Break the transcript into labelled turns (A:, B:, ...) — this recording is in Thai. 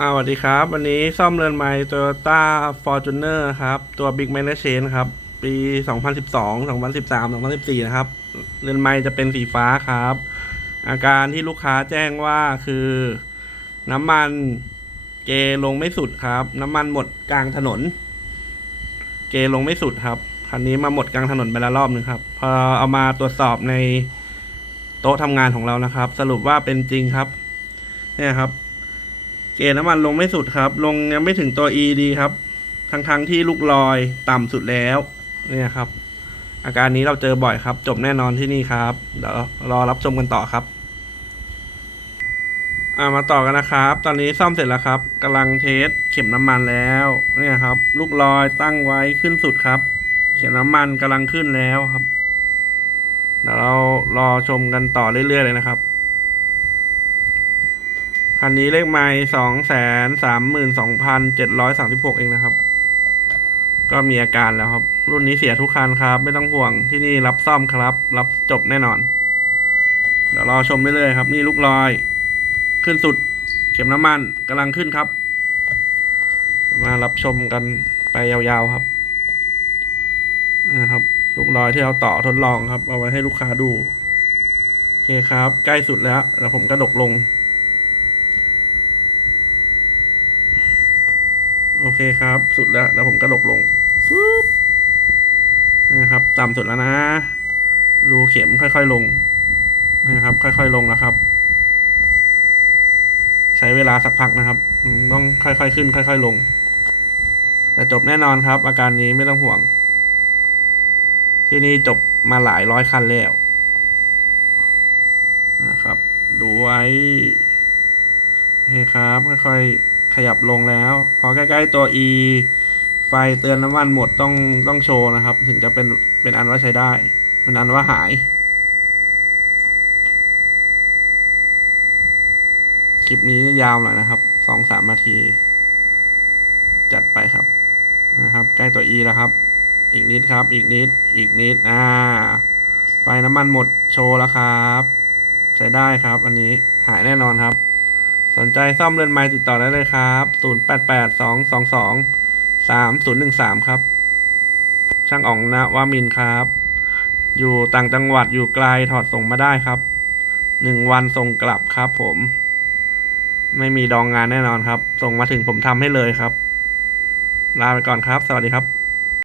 A: อ่าสวัสดีครับ วันนี้ซ่อมเรือนไม้ Toyota Fortuner ครับ ตัว Big m a n a g e n ครับ ปี 2012 2013 2014 นะครับ เรือนไม้จะเป็นสีฟ้าครับ อาการที่ลูกค้าแจ้งว่าคือ น้ำมันเกลงไม่สุดครับ น้ำมันหมดกลางถนน เกลงไม่สุดครับคันนี้มาหมดกลางถนนไปแล้วรอบหนึงครับ พอเอามาตรวจสอบในโต๊ะทำงานของเรานะครับ สรุปว่าเป็นจริงครับ เนี่ยครับ เกณฑ์น้ำมันลงไม่สุดครับ ลงยังไม่ถึงตัว E ดีครับ ทั้งๆทที่ลูกลอยต่ำสุดแล้ว เนี่ยครับ อาการนี้เราเจอบ่อยครับ จบแน่นอนที่นี่ครับ เดี๋ยวรอรับชมกันต่อครับอ่ามาต่อกันนะครับ ตอนนี้ซ่อมเสร็จแล้วครับกำลังเทสเข็มน้ำมันแล้ว เนี่ยครับ ลูกลอยตั้งไว้ขึ้นสุดครับ เข็มน้ำมันกำลังขึ้นแล้วครับเดี๋ยวเรารอชมกันต่อเรื่อยๆเลยนะครับ คันนี้เลขไม้สองแสนสามหมื่นสองพันเจ็ดร้อยสามสิบหกเองนะครับ ก็มีอาการแล้วครับ รุ่นนี้เสียทุกคันครับ ไม่ต้องห่วงที่นี่รับซ่อมครับ รับจบแน่นอน เดี๋ยวรอชมเรื่อยครับ นี่ลูกลอย ขึ้นสุด เข็มน้ำมันกำลังขึ้นครับ มารับชมกันไปยาวๆครับนะครับ ลูกลอยที่เราต่อทดลองครับ เอาไว้ให้ลูกค้าดู โอเคครับ ใกล้สุดแล้วเดี๋ยวผมกระดกลง โอ เคครับ สุดแล้ว แล้วผมกระดกลงฟึบนะครับ ต่ำสุดแล้วนะดูเข็มค่อยๆลงนะครับ ค่อยๆลงแล้วครับ ใช้เวลาสักพักนะครับ ต้องค่อยๆขึ้น ค่อย ๆ ลง แต่จบแน่นอนครับ อาการนี้ไม่ต้องห่วง ที่นี่จบมาหลายร้อยคันแล้วนะครับ ดูไว้โอเครับ ค่อยๆ ยับลงแล้ว พอใกล้ๆตัว E ไฟเตือนน้ำมันหมดต้องต้องโชว์นะครับ ถึงจะเป็นเป็นอันว่าใช้ได้ เป็นอันว่าหาย คลิปนี้จะยาวหน่อยนะครับสองสามนาที จัดไปครับนะครับ ใกล้ตัว E แล้วครับ อีกนิดครับ อีกนิด อีกนิด อ่า ไฟน้ำมันหมดโชว์แล้วครับ ใช้ได้ครับ อันนี้หายแน่นอนครับ สนใจซ่อมเรือนไม้ติดต่อได้เลยครับ 0 8 8 2 2 2 3 0 1 3 ครับ ช่างอ๋องนะวามินครับ อยู่ต่างจังหวัดอยู่ไกลถอดส่งมาได้ครับหนึ่งวันส่งกลับครับผม ไม่มีดองงานแน่นอนครับ ส่งมาถึงผมทำให้เลยครับ ลาไปก่อนครับ สวัสดีครับ